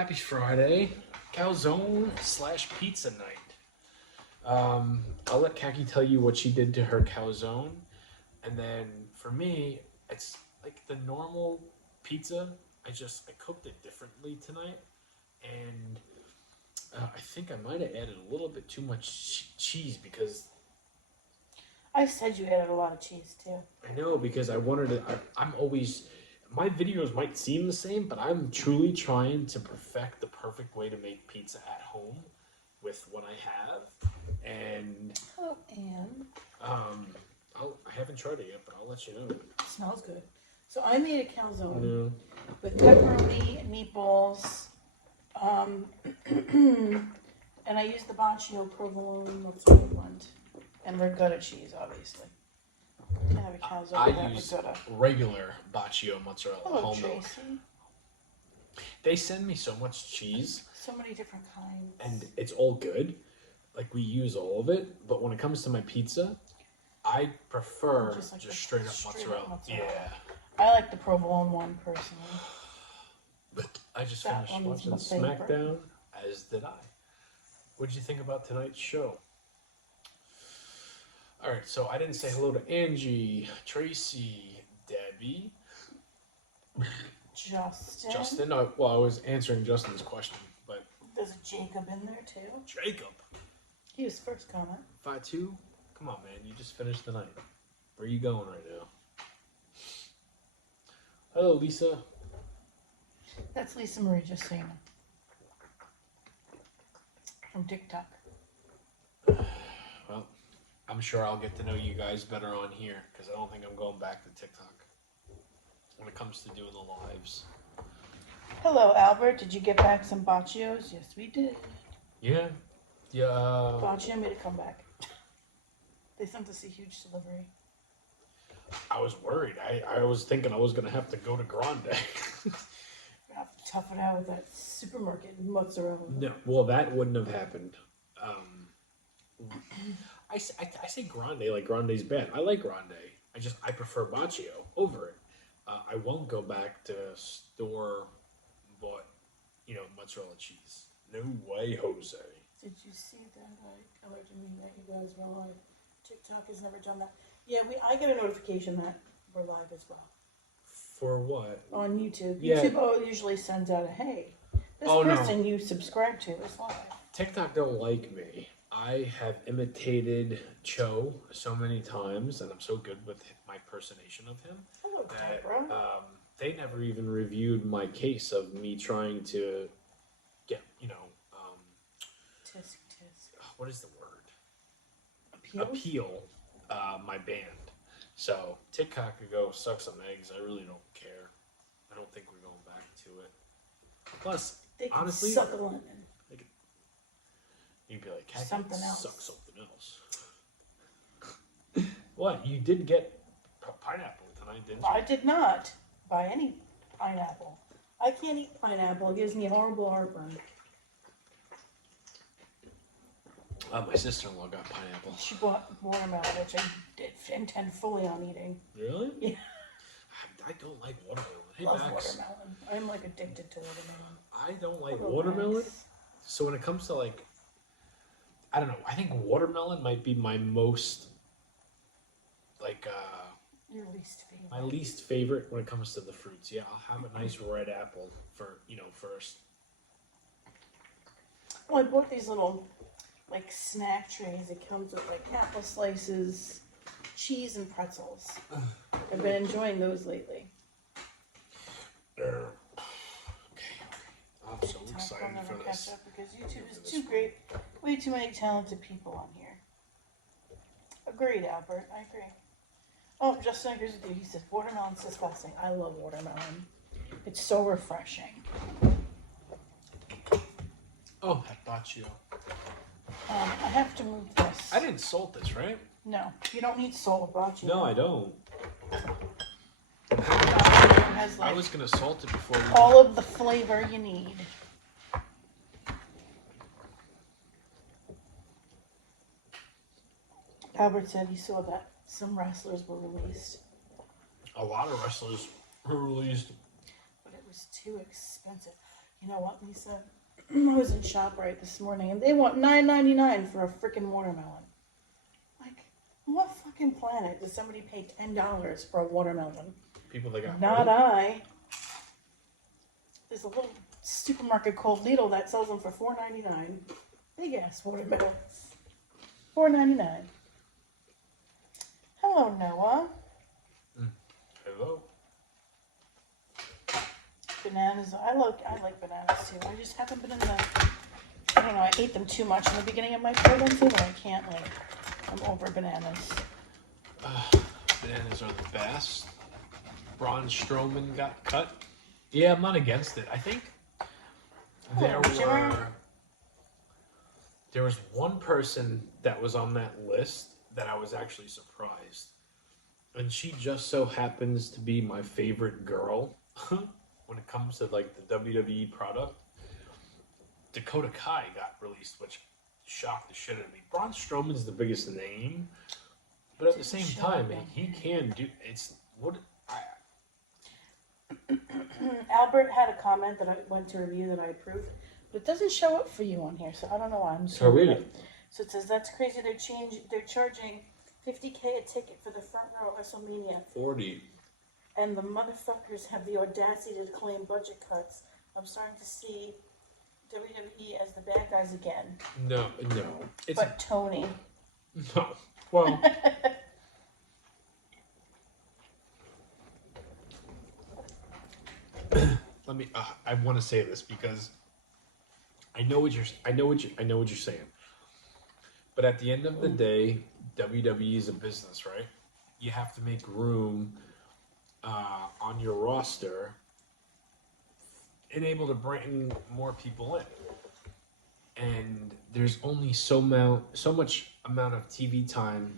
Happy Friday. Calzone / pizza night. I'll let Kaki tell you what she did to her calzone. And then for me, it's like the normal pizza. I cooked it differently tonight. And I think I might have added a little bit too much cheese because I said you added a lot of cheese too. I know because I wanted to. I'm always. My videos might seem the same, but I'm truly trying to perfect the perfect way to make pizza at home with what I have. And hello, Anne. I haven't tried it yet, but I'll let you know. It smells good. So I made a calzone with pepperoni, meatballs, and I used the Baccio provolone mozzarella blend and ricotta cheese, obviously. Can have a calzone I with use ricotta. regular Baccio mozzarella. Hello, whole milk. Tracy. They send me so much cheese. So many different kinds. And it's all good. Like, we use all of it. But when it comes to my pizza, I prefer just straight up mozzarella. Yeah. I like the provolone one, personally. But I just finished watching SmackDown, as did I. What did you think about tonight's show? All right, so I didn't say hello to Angie, Tracy, Debbie, Justin. I was answering Justin's question, but there's Jacob in there too. Jacob. He was first comment. 5-2. Come on, man. You just finished the night. Where are you going right now? Hello, Lisa. That's Lisa Marie, just so you know. From TikTok. Well, I'm sure I'll get to know you guys better on here because I don't think I'm going back to TikTok when it comes to doing the lives. Hello, Albert. Did you get back some Baccios? Yes, we did. Yeah. Baccio made a comeback. They sent us a huge delivery. I was worried. I was thinking I was going to have to go to Grande. You have to tough it out with that supermarket mozzarella. No, well, that wouldn't have happened. I say Grande like Grande's bad. I like Grande. I prefer Baccio over it. I won't go back to store bought, mozzarella cheese. No way, Jose. Did you see that? I alerted me that you guys were live. TikTok has never done that. Yeah, I get a notification that we're live as well. For what? On YouTube. Yeah. YouTube usually sends out a, hey, this person you subscribe to is live. TikTok don't like me. I have imitated Cho so many times, and I'm so good with my impersonation of him. Hello, that Deborah. they never even reviewed my case of me trying to get, Tisk tisk. what is the word? Appeal my band. So TikTok could go suck some eggs. I really don't care. I don't think we're going back to it. Plus, they can honestly, suck a lemon. You'd be like, something else. Suck something else. What? You did get pineapple tonight, didn't you? I did not buy any pineapple. I can't eat pineapple. It gives me horrible heartburn. My sister-in-law got pineapple. She bought watermelon, which I did intend fully on eating. Really? Yeah. I don't like watermelon. Hey, Love Max. watermelon. I'm like addicted to watermelon. I don't like watermelon. Max. So when it comes to I don't know. I think watermelon might be my most your least favorite. my least favorite when it comes to the fruits. Yeah, I'll have a nice red apple for first. Well, I bought these little snack trays. It comes with apple slices, cheese, and pretzels. I've been enjoying those lately. Okay. I'm so excited for this. Catch up because YouTube is too great. Way too many talented people on here. Agreed, Albert. I agree. Oh, Justin agrees with you. He says watermelon's disgusting. I love watermelon. It's so refreshing. Oh, that Baccio. I have to move this. I didn't salt this, right? No, you don't need salt, Baccio. No, I don't. It has I was gonna salt it before. All of the flavor you need. Albert said he saw that some wrestlers were released. A lot of wrestlers were released. But it was too expensive. You know what, Lisa? I was in ShopRite this morning and they want $9.99 for a freaking watermelon. Like, on what fucking planet does somebody pay $10 for a watermelon? People that got Not money. I. There's a little supermarket called Lidl that sells them for $4.99. Big ass watermelons. $4.99. Hello, Noah. Hello. Bananas. I like bananas too. I just haven't been in the. I don't know. I ate them too much in the beginning of my pregnancy, but I can't I'm over bananas. Bananas are the best. Braun Strowman got cut. Yeah, I'm not against it. I think there was one person that was on that list that I was actually surprised. And she just so happens to be my favorite girl when it comes to like the WWE product. Dakota Kai got released, which shocked the shit out of me. Braun Strowman's the biggest name, but at the same time, he can do it's what Albert had a comment that I went to review that I approved, but it doesn't show up for you on here, so I don't know why. I'm so read it. So it says that's crazy. They're charging $50K a ticket for the front row at WrestleMania. 40. And the motherfuckers have the audacity to claim budget cuts. I'm starting to see WWE as the bad guys again. No. But Tony. No. Well. Let me. I want to say this because I know what you're saying. But at the end of the day, WWE is a business, right? You have to make room on your roster and able to bring more people in. And there's only so much amount of TV time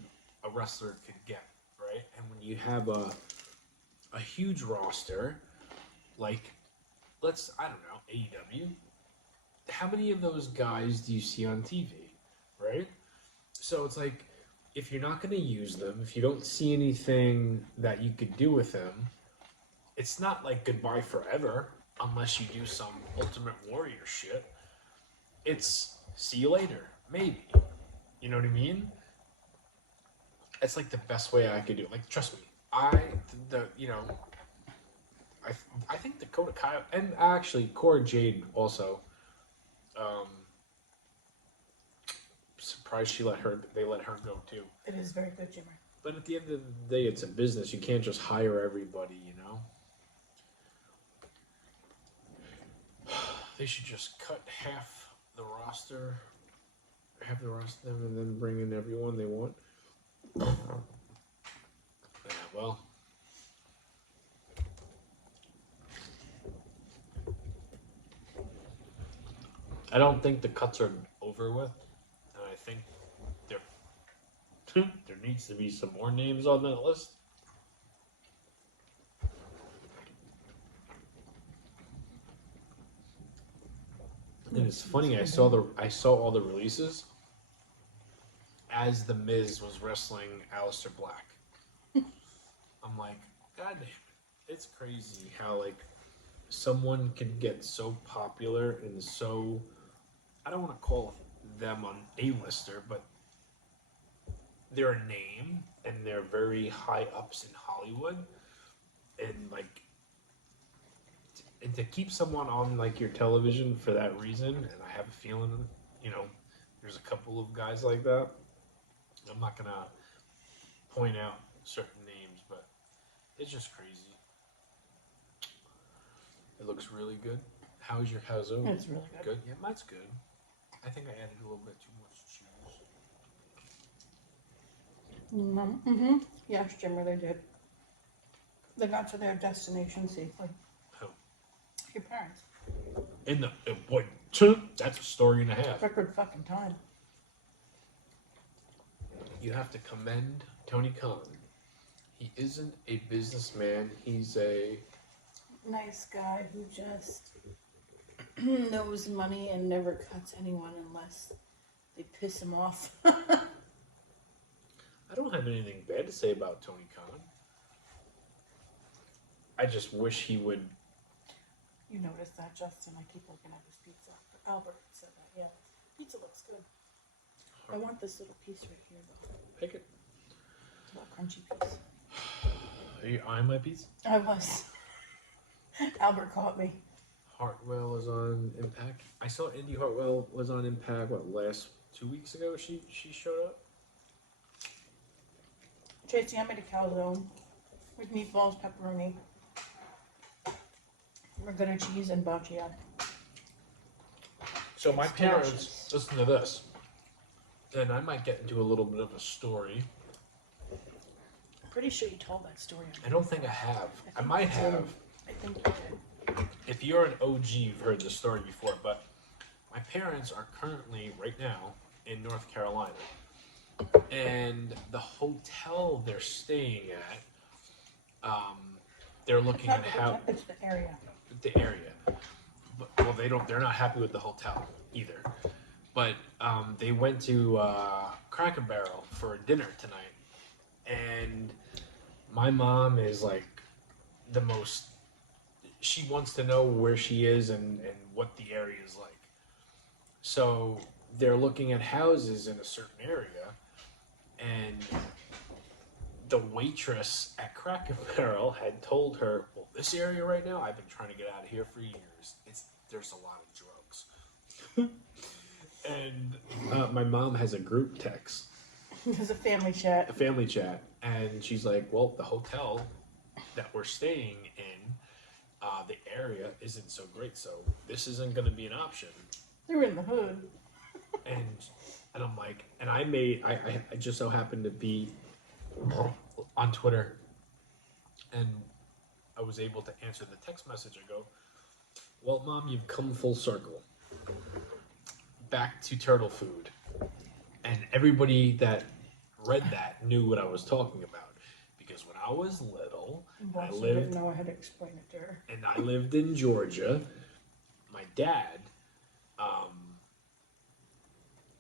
a wrestler could get, right? And when you have a huge roster, like I don't know, AEW, how many of those guys do you see on TV, right? So it's like, if you're not going to use them, if you don't see anything that you could do with them, it's not like goodbye forever unless you do some Ultimate Warrior shit. It's see you later, maybe. You know what I mean? It's like the best way I could do it. Like, trust me, I think Dakota Kai and actually Cora Jade also. Surprised they let her go too. It is very good, Jimmer. But at the end of the day, it's a business. You can't just hire everybody, you know? They should just cut half the roster, and then bring in everyone they want. Yeah, well. I don't think the cuts are over with. And I think there needs to be some more names on that list. And it's funny, I saw all the releases as The Miz was wrestling Aleister Black. I'm like, God damn it. It's crazy how like someone can get so popular and so, I don't want to call them an A-lister, but they're a name and they're very high ups in Hollywood, and like, and to keep someone on like your television for that reason, and I have a feeling, there's a couple of guys like that. I'm not gonna point out certain names, but it's just crazy. It looks really good. How's your Calzone? It's really good. Good? Yeah, mine's good. I think I added a little bit too much cheese. Mm-hmm. Yes, Jimmer, they did. They got to their destination safely. Who? Your parents. Boy, that's a story and a half. Record fucking time. You have to commend Tony Khan. He isn't a businessman. He's a nice guy who just knows money and never cuts anyone unless they piss him off. I don't have anything bad to say about Tony Khan. I just wish he would You noticed that, Justin? I keep looking at this pizza. Albert said that. Yeah, pizza looks good. I want this little piece right here, though. Pick it. It's a little crunchy piece. Are you eyeing my piece? I was. Albert caught me. Hartwell is on Impact. I saw Indy Hartwell was on Impact. What, last 2 weeks ago? She showed up. Tracy, I made a calzone with meatballs, pepperoni, ricotta cheese, and boccia. So my It's parents delicious. listen to this, and I might get into a little bit of a story. I'm pretty sure you told that story. I don't think I have. I might have. I think you did. If you're an OG, you've heard this story before, but my parents are currently, right now, in North Carolina. And the hotel they're staying at, they're looking at how It's the area. the area. But, well, they're not happy with the hotel either. But they went to Cracker Barrel for dinner tonight, and my mom is like the most. She wants to know where she is and what the area is like. So they're looking at houses in a certain area, and the waitress at Cracker Barrel had told her, "Well, this area right now, I've been trying to get out of here for years. There's a lot of drugs." And my mom has a group text, It's a family chat. and she's like, "Well, the hotel that we're staying in, the area isn't so great, so this isn't going to be an option." They're in the hood. And I'm like, and I just so happened to be on Twitter, and I was able to answer the text message. I go, "Well, Mom, you've come full circle back to turtle food," and everybody that read that knew what I was talking about, because when I was little, Boston didn't know I had to explain it to her. and I lived in Georgia. My dad,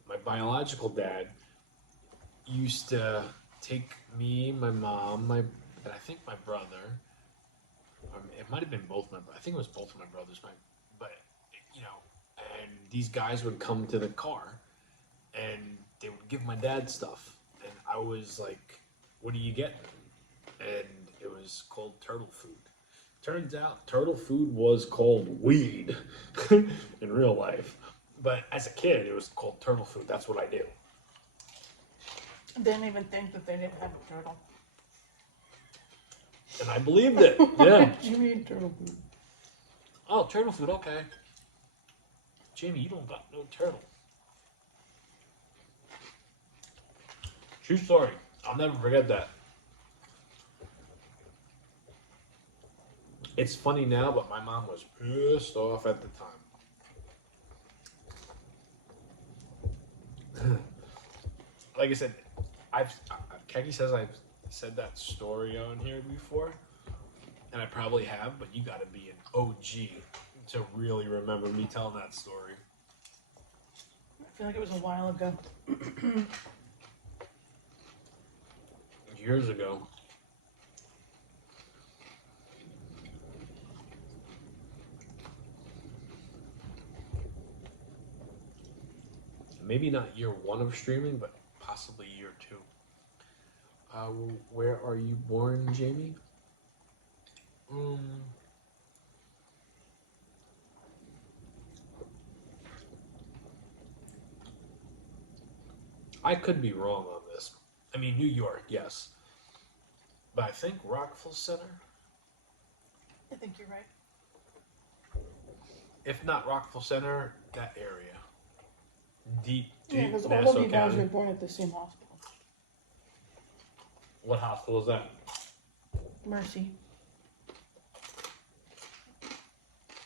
my biological dad, used to take me, my mom, and I think my brother. It might have been both my. I think it was both of my brothers. And these guys would come to the car, and they would give my dad stuff, and I was like, "What are you getting?" And it was called turtle food. Turns out turtle food was called weed in real life. But as a kid, it was called turtle food. That's what I do. Didn't even think that they didn't have a turtle. And I believed it. Yeah. You mean turtle food? Oh, turtle food, okay. Jamie, you don't got no turtle. True story. I'll never forget that. It's funny now, but my mom was pissed off at the time. Like I said, Keki says I've said that story on here before, and I probably have, but you gotta be an OG to really remember me telling that story. I feel like it was a while ago. Years ago. Maybe not year 1 of streaming, but possibly year 2. Where are you born, Jamie? I could be wrong on this. I mean, New York, yes. But I think Rockville Center? I think you're right. If not Rockville Center, that area. Deep Yeah, because all Nassau of you guys County. were born at the same hospital. What hospital is that? Mercy.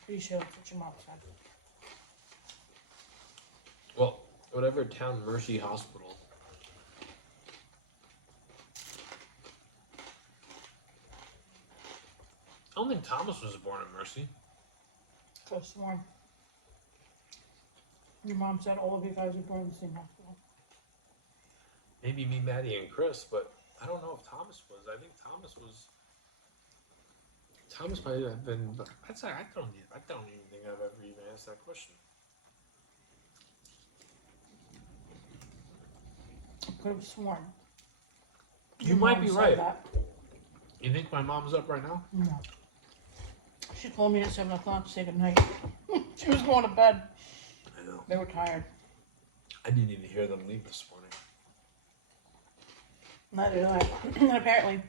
Pretty sure that's what your mom said. Well, whatever town Mercy Hospital. I don't think Thomas was born in Mercy. Close to one. Your mom said all of you guys were born in the same hospital. Maybe me, Maddie, and Chris, but I don't know if Thomas was. I think Thomas might have been, but I don't even think I've ever even asked that question. I could have sworn. You Your might mom be said right. that. You think my mom's up right now? No. She called me at 7 o'clock to say goodnight. She was going to bed. I know. They were tired. I didn't even hear them leave this morning. Neither did I. And apparently,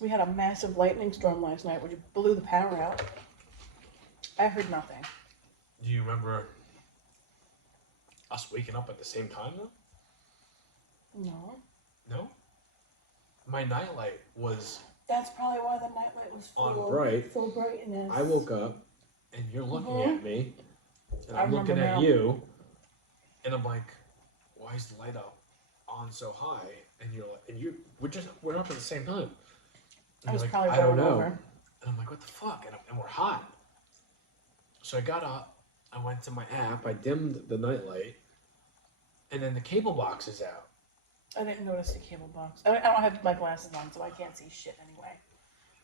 we had a massive lightning storm last night, which blew the power out. I heard nothing. Do you remember us waking up at the same time though? No. No? My nightlight was That's probably why the nightlight was on bright. full brightness. I woke up and you're looking at me and I'm looking at now. you and I'm like, why is the light up on so high? And you're like, we're up at the same time. And I was you're like, probably I don't rolling know. over. And I'm like, what the fuck? And we're hot. So I got up, I went to my app, I dimmed the nightlight, and then the cable box is out. I didn't notice the cable box. I don't have my glasses on, so I can't see shit anyway.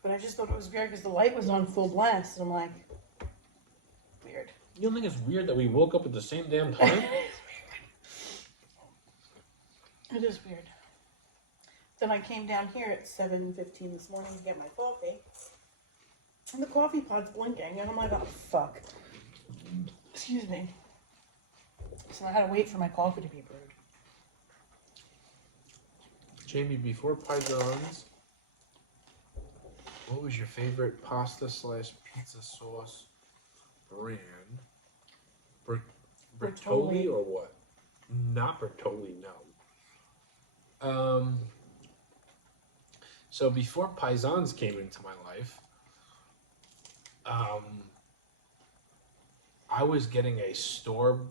But I just thought it was weird because the light was on full blast, and I'm like, weird. You don't think it's weird that we woke up at the same damn time? It is weird. Then I came down here at 7:15 this morning to get my coffee. And the coffee pot's blinking, and I'm like, oh, fuck. Excuse me. So I had to wait for my coffee to be brewed. Jamie, before Paisans, what was your favorite pasta/pizza sauce brand? Bertolli or what? Not Bertolli, no. So before Paisans came into my life, I was getting a store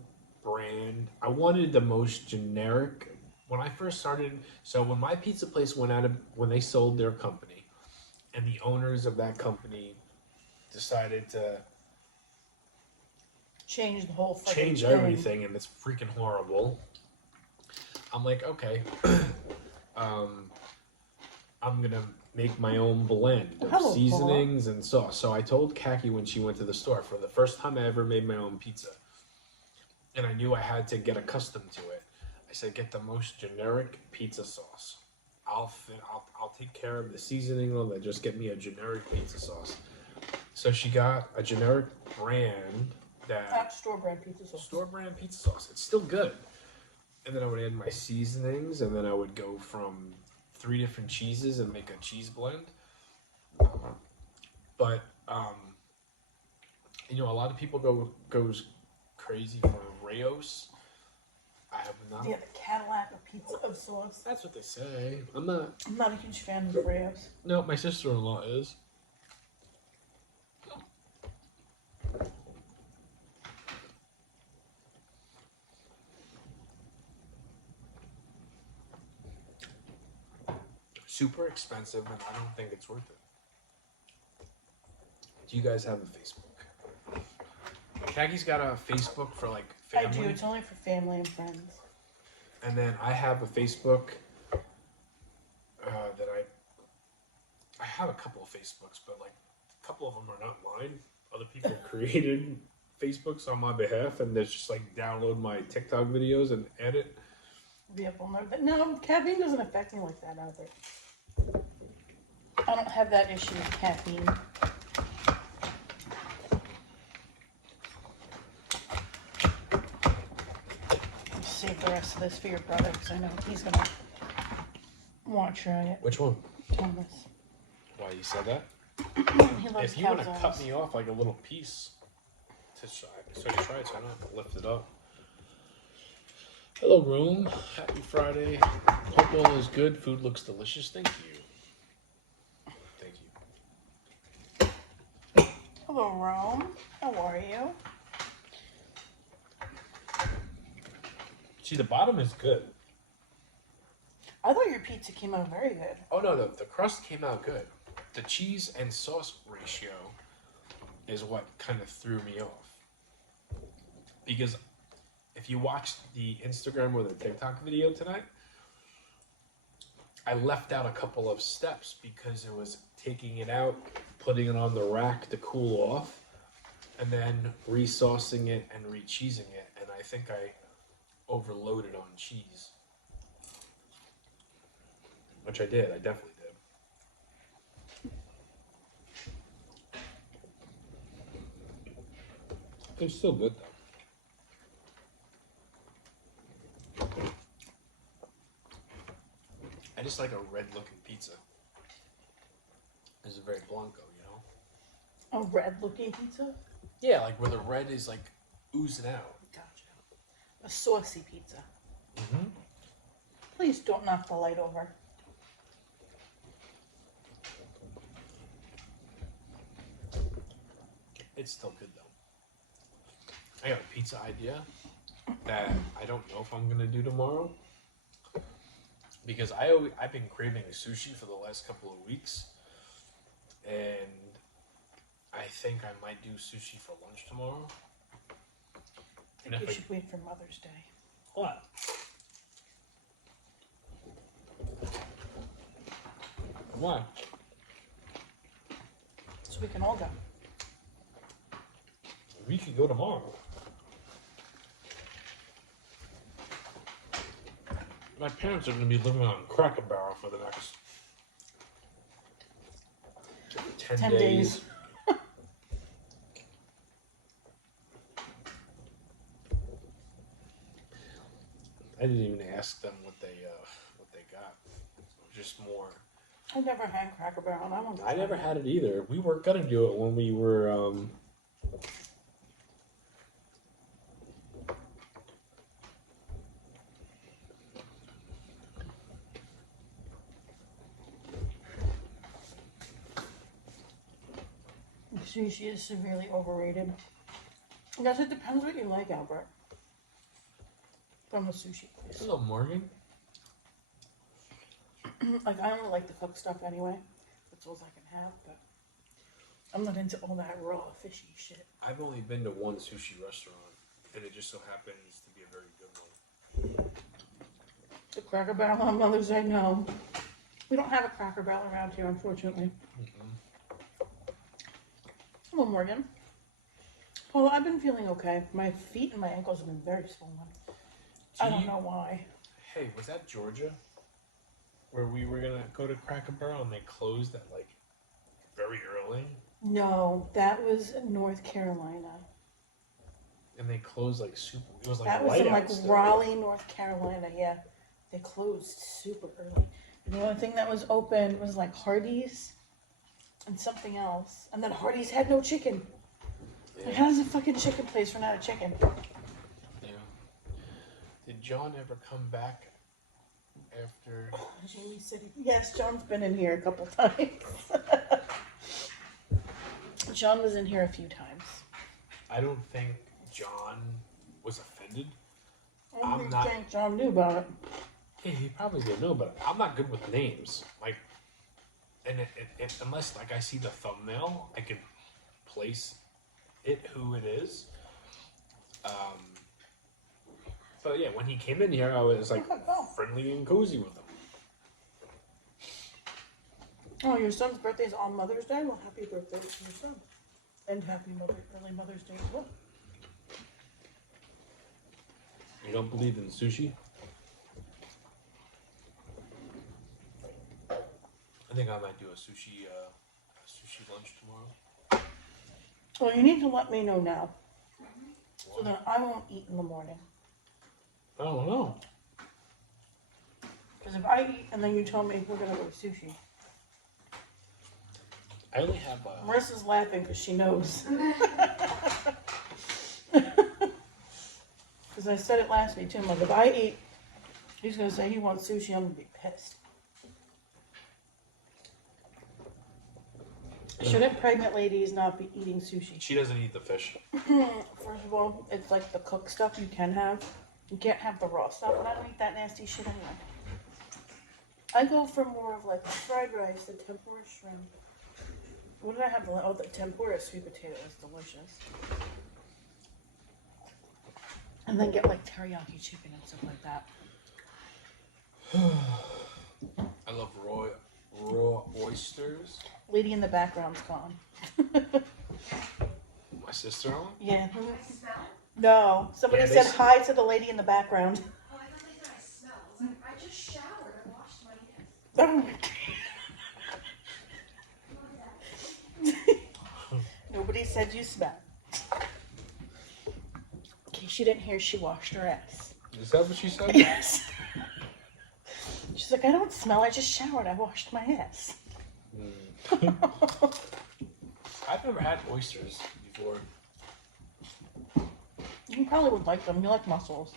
brand. I wanted the most generic. When I first started, so when my pizza place when they sold their company, and the owners of that company decided to Change the whole freaking change thing. everything, and it's freaking horrible. I'm like, okay, I'm gonna make my own blend of seasonings and sauce. So I told Kaki when she went to the store, for the first time I ever made my own pizza, and I knew I had to get accustomed to it. I said, get the most generic pizza sauce. I'll take care of the seasoning and all that. Just get me a generic pizza sauce. So she got a generic brand Not store brand pizza sauce. Store brand pizza sauce. It's still good. And then I would add my seasonings, and then I would go from 3 different cheeses and make a cheese blend. But a lot of people goes crazy for Rayos. I have not. Yeah, the Cadillac of pizza of sauce. That's what they say. I'm not a huge fan of the Rayos. No, my sister-in-law is. Super expensive, and I don't think it's worth it. Do you guys have a Facebook? Kagi's got a Facebook for like family. I do. It's only for family and friends. And then I have a Facebook that I have a couple of Facebooks, but like a couple of them are not mine. Other people created Facebooks on my behalf, and there's just like download my TikTok videos and edit. Vehicle number. No, caffeine doesn't affect me like that either. I don't have that issue with caffeine. Save the rest of this for your brother because I know he's gonna want to try it. Which one? Thomas. Why you said that? He loves If you want to calzones. cut me off like a little piece to try, so you try it, so I don't have to lift it up. Hello, room. Happy Friday. Hope all is good. Food looks delicious. Thank you. Thank you. Hello, Rome. How are you? See, the bottom is good. I thought your pizza came out very good. Oh, no, the crust came out good. The cheese and sauce ratio is what kind of threw me off. Because if you watched the Instagram or the TikTok video tonight, I left out a couple of steps because it was taking it out putting it on the rack to cool off, and then re-saucing it and re-cheesing it. And I think I overloaded on cheese, which I did. I definitely did. It's still good though. I just like a red-looking pizza. It's a very blanco, you know. A red-looking pizza? Yeah, like where the red is like oozing out. Gotcha. A saucy pizza. Mm-hmm. Please don't knock the light over. It's still good though. I got a pizza idea that I don't know if I'm gonna do tomorrow because I've been craving sushi for the last couple of weeks, and I think I might do sushi for lunch tomorrow. I think you should wait for Mother's Day. What? Why? So we can all go. We could go tomorrow. My parents are going to be living on Cracker Barrel for the next 10 days. I didn't even ask them what they got. It was just more. I never had Cracker Barrel, and I want to. I never had it either. We were gonna do it when we were. Sushi is severely overrated. I guess it depends what you like, Albert. From a sushi place. Hello, Morgan. Like, I don't like the cooked stuff anyway. That's all I can have, but I'm not into all that raw, fishy shit. I've only been to one sushi restaurant, and it just so happens to be a very good one. The Cracker Barrel on Mother's Day, no. We don't have a Cracker Barrel around here, unfortunately. Hello, Morgan. Well, I've been feeling okay. My feet and my ankles have been very swollen. I don't know why. Hey, was that Georgia? Where we were gonna go to Cracker Barrel and they closed at like very early? No, that was North Carolina. And they closed like super. It was like That was light in out like still. Raleigh, North Carolina. Yeah, they closed super early. And the only thing that was open was like Hardee's and something else. And then Hardee's had no chicken. Yeah. Like, how does a fucking chicken place run out of chicken? Yeah. Did John ever come back after? Jamie said, yes, John's been in here a couple times. John was in here a few times. I don't think John was offended. I I'm don't not. think John knew about it. Yeah, he probably didn't know, but I'm not good with names. Like, and unless like I see the thumbnail, I can place it who it is. But yeah, when he came in here, I was like friendly and cozy with him. Oh, your son's birthday is on Mother's Day? Well, happy birthday to your son. And happy early Mother's Day as well. You don't believe in sushi? I think I might do a sushi lunch tomorrow. Well, you need to let me know now. So that I won't eat in the morning. I don't know. Because if I eat and then you tell me we're going to go to sushi. I only have. Marissa's laughing because she knows. Because I said it last week too. I'm like, if I eat, he's going to say he wants sushi, I'm going to be pissed. Shouldn't pregnant ladies not be eating sushi? She doesn't eat the fish. First of all, it's like the cooked stuff you can have. You can't have the raw stuff, and I don't eat that nasty shit anyway. I go for more of like the fried rice, the tempura shrimp. What did I have? Oh, the tempura sweet potato is delicious. And then get like teriyaki chicken and stuff like that. I love raw oysters. Lady in the background's gone. My sister-in-law? Yeah. Smell? No. Somebody Yeah, said hi to the lady in the background. Oh, I thought they said I smell. I was like, I just showered. I washed my hands. Nobody said you smell. In case you didn't hear, she washed her ass. Is that what she said? Yes. She's like, I don't smell. I just showered. I washed my ass. I've never had oysters before. You probably would like them. You like mussels.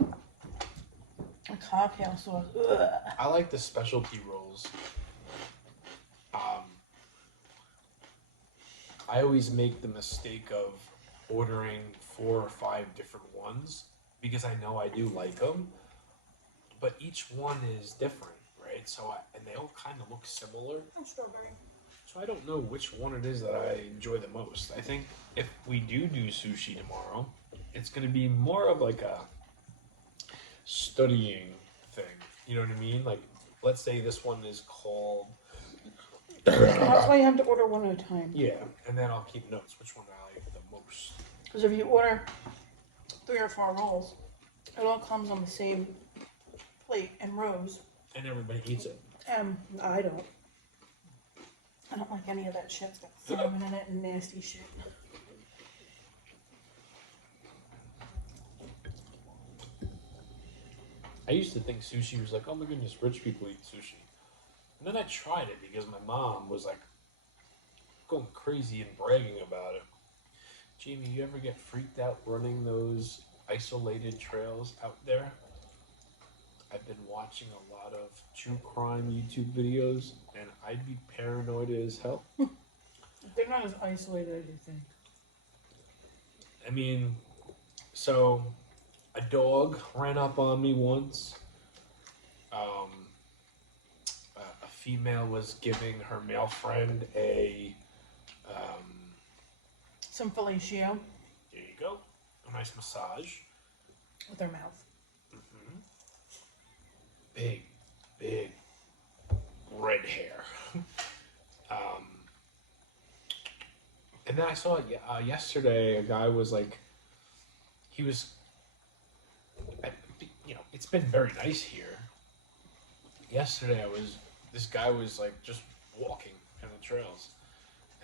A cocktail sauce. Ugh. I like the specialty rolls. I always make the mistake of ordering 4 or 5 different ones because I know I do like them, but each one is different, right? And they all kind of look similar. Strawberry. So I don't know which one it is that I enjoy the most. I think if we do sushi tomorrow, it's going to be more of like a studying thing. You know what I mean? Like, let's say this one is called... That's why you have to order one at a time. Yeah, and then I'll keep notes which one I like the most. Because if you order 3 or 4 rolls, it all comes on the same plate in rows. And everybody eats it. I don't. I don't like any of that shit. It's got salmon in it and nasty shit. I used to think sushi was like, oh my goodness, rich people eat sushi. And then I tried it because my mom was like going crazy and bragging about it. Jamie, you ever get freaked out running those isolated trails out there? I've been watching a lot of true crime YouTube videos, and I'd be paranoid as hell. They're not as isolated as you think. I mean, so a dog ran up on me once. A female was giving her male friend Some fellatio there you go, a nice massage. with their mouth. Big red hair. And then I saw it yesterday. A guy was like, it's been very nice here. Yesterday this guy was like just walking on the trails.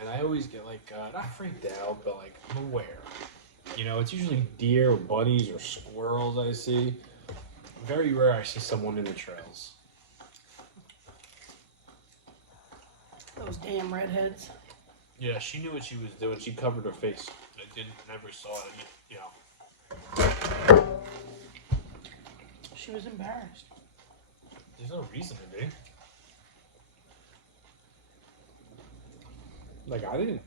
And I always get like, not freaked out, but like I'm aware. It's usually deer or bunnies or squirrels I see. Very rare I see someone in the trails. Those damn redheads. Yeah, she knew what she was doing. She covered her face. I never saw it. She was embarrassed. There's no reason to be. Like, I didn't,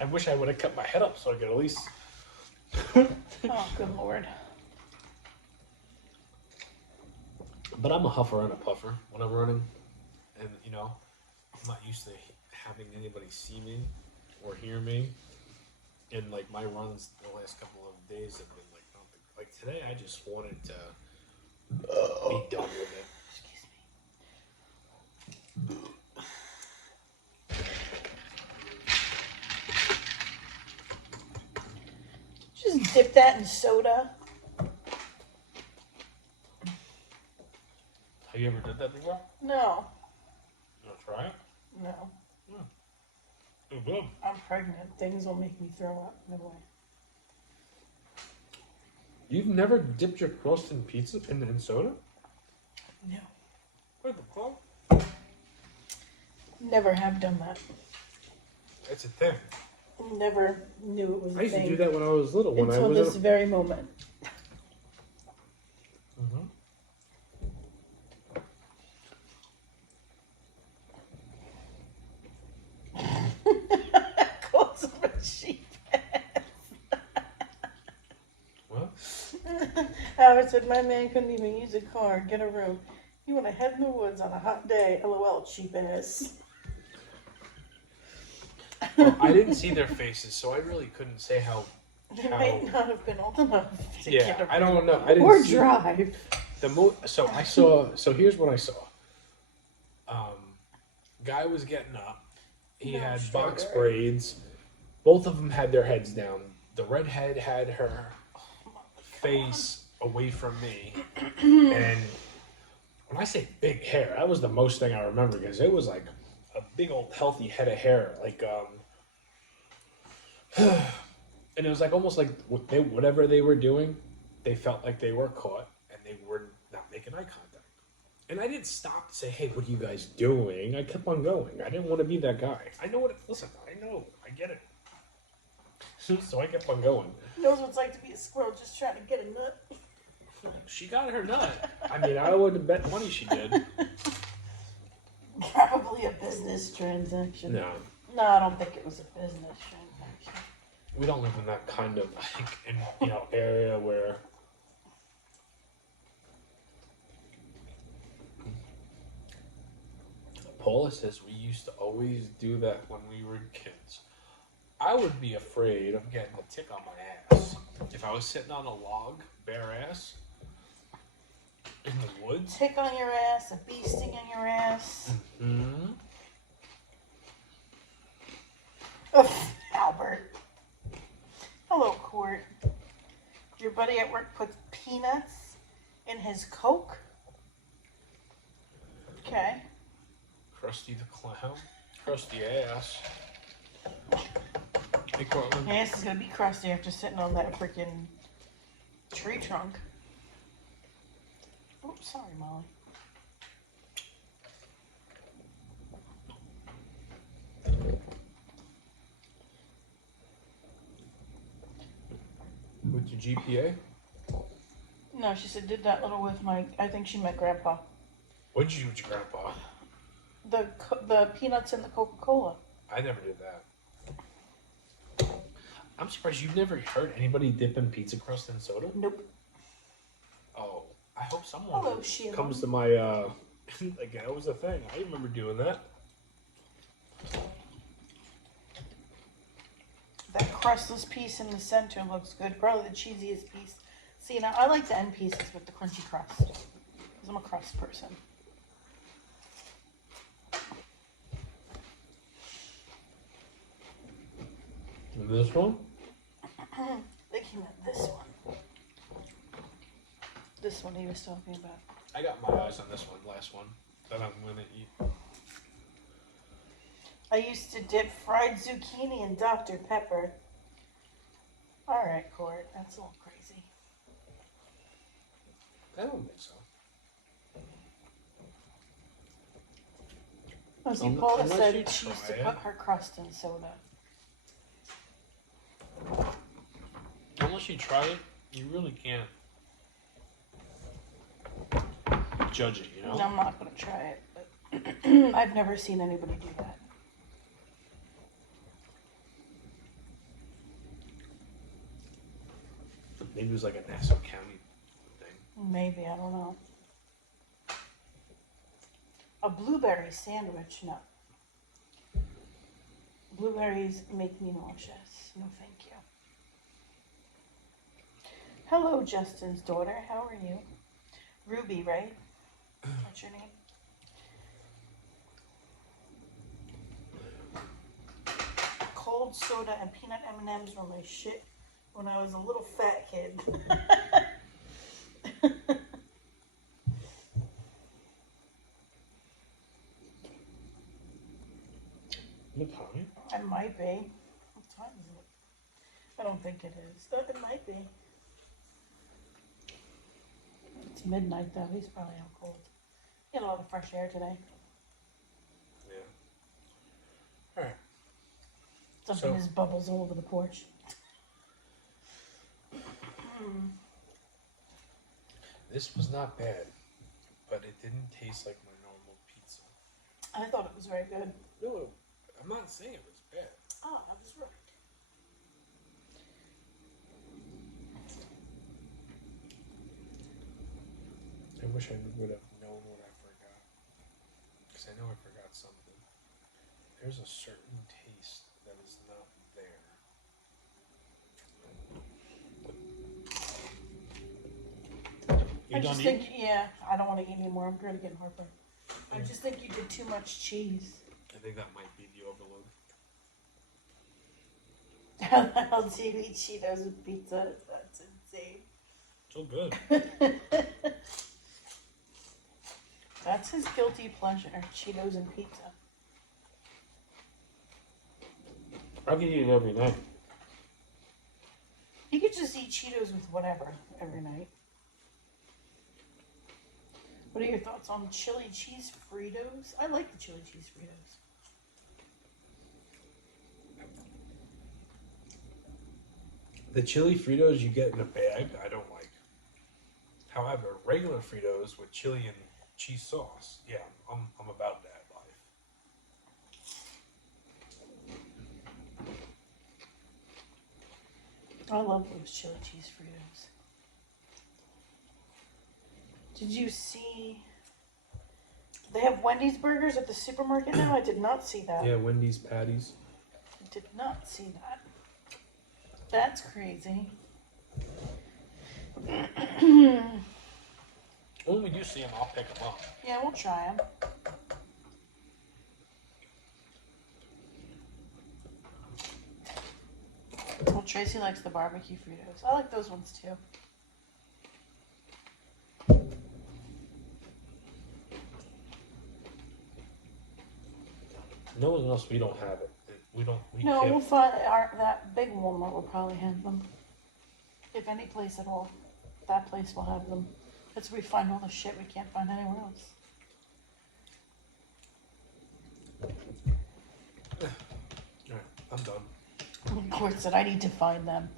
I wish I would have cut my head up so I could at least... Oh, good lord. But I'm a huffer and a puffer when I'm running. And, I'm not used to having anybody see me or hear me. And, like, my runs the last couple of days have been, like today I just wanted to be done with it. Excuse me. Just dip that in soda. Have you ever did that before? No. You want to try it? No. Oh, good. I'm pregnant. Things will make me throw up. No way. You've never dipped your crust in pizza in soda? No. What the fuck? Never have done that. It's a thing. Never knew it was a I used thing. to do that when I was little. When until I was this very moment. Calls him a sheep ass. What? Howard said, my man couldn't even use a car, get a room. You want to head in the woods on a hot day. LOL, cheap ass. Well, I didn't see their faces, so I really couldn't say how They how. might not have been old enough to Yeah, get a I don't know. I didn't or see drive. so I saw. So here's what I saw. Guy was getting up. He No, had straight box right. braids. Both of them had their heads down. The redhead had her face away from me, and when I say big hair, that was the most thing I remember because it was like a big old healthy head of hair, like and it was like almost like whatever they were doing, they felt like they were caught and they were not making eye contact. And I didn't stop to say, "Hey, what are you guys doing?" I kept on going. I didn't want to be that guy. I know what it. Listen, I know. I get it. So I kept on going. Knows what it's like to be a squirrel just trying to get a nut. She got her nut. I mean, I wouldn't bet money she did. Probably a business transaction. No, No, I don't think it was a business transaction. we don't live in that kind of area where. Paula says we used to always do that when we were kids. I would be afraid of getting a tick on my ass if I was sitting on a log, bare ass, in the woods. Tick on your ass, a bee sting on your ass. Mm-hmm. Ugh, Albert. Hello, Court. Your buddy at work puts peanuts in his Coke? Okay. Krusty the Clown. Krusty ass. Hey, Cortland. Your ass is gonna be crusty after sitting on that freaking tree trunk. Oops, sorry, Molly. With your GPA? No, she said did that little with my. I think she meant Grandpa. What'd you do with your grandpa? The peanuts in the Coca-Cola. I never did that. I'm surprised you've never heard anybody dipping pizza crust in soda? Nope. Oh, I hope someone Hello, Sheila. comes to my, like, that was a thing. I remember doing that. That crustless piece in the center looks good. Probably the cheesiest piece. See, now I like the end pieces with the crunchy crust. Because I'm a crust person. And this one? They came out this one. This one he was talking about. I got my eyes on this one, last one, that I'm going to eat. I used to dip fried zucchini in Dr. Pepper. Alright, Court. That's a little crazy. I don't think so. Oh, see, Un- Paula unless said you she used to try put it. her crust in soda. Unless you try it, you really can't judge it, you know? No, I'm not going to try it, but I've never seen anybody do that. Maybe it was like a Nassau County thing. Maybe, I don't know. A blueberry sandwich? No. Blueberries make me nauseous. No, thank you. Hello, Justin's daughter. How are you? Ruby, right? What's your name? Cold soda and peanut M&Ms were my shit when I was a little fat kid. Is it time? It might be. What time is it? I don't think it is. It might be. It's midnight though. He's probably out cold. Get a lot of fresh air today. Yeah. Alright. Something So- just bubbles all over the porch. This was not bad, but it didn't taste like my normal pizza. I thought it was very good. No, I'm not saying it was bad. Oh, I was right. I wish I would have known what I forgot. Because I know I forgot something. There's a certain taste that is not there. I done just eating? think, yeah, I don't want to eat anymore. I'm going to get heartburn. I just think you did too much cheese. I think that might be the overload. How the hell do you eat Cheetos with pizza? That's insane. So good. That's his guilty pleasure, Cheetos and pizza. I can eat it every night. He could just eat Cheetos with whatever every night. What are your thoughts on chili cheese Fritos? I like the chili cheese Fritos. The chili Fritos you get in a bag, I don't like. However, regular Fritos with chili and cheese sauce, yeah, I'm about that life. I love those chili cheese Fritos. Did you see? They have Wendy's burgers at the supermarket now? I did not see that. Yeah, Wendy's patties. I did not see that. That's crazy. When we do see them, I'll pick them up. Yeah, we'll try them. Well, Tracy likes the barbecue Fritos. I like those ones too. No one else, we don't have it. We don't. We No, can't. we'll find that big Walmart will probably have them. If any place at all, that place will have them. That's where we find all the shit we can't find anywhere else. Alright, I'm done. Court said I need to find them.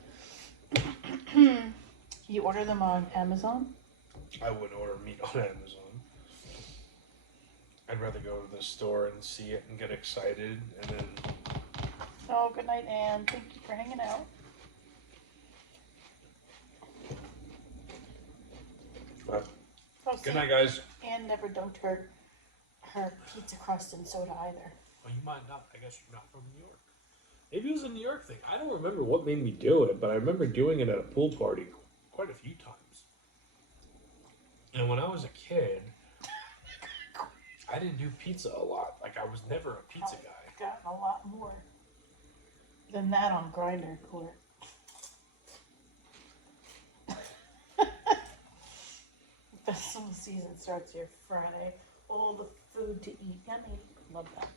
You order them on Amazon? I wouldn't order meat on Amazon. I'd rather go to the store and see it and get excited, and then. Oh, good night, Anne. Thank you for hanging out. Well, Oh, good night, guys. Anne never dunked her pizza crust in soda either. Well, you might not. I guess you're not from New York. Maybe it was a New York thing. I don't remember what made me do it, but I remember doing it at a pool party quite a few times. And when I was a kid, I didn't do pizza a lot. Like, I was never a pizza guy. I've gotten a lot more than that on Grinder Court. Festival season starts here Friday. All the food to eat. Yummy. Love that.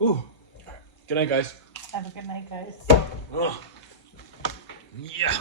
Ooh. All right. Good night, guys. Have a good night, guys. Ugh. Yeah.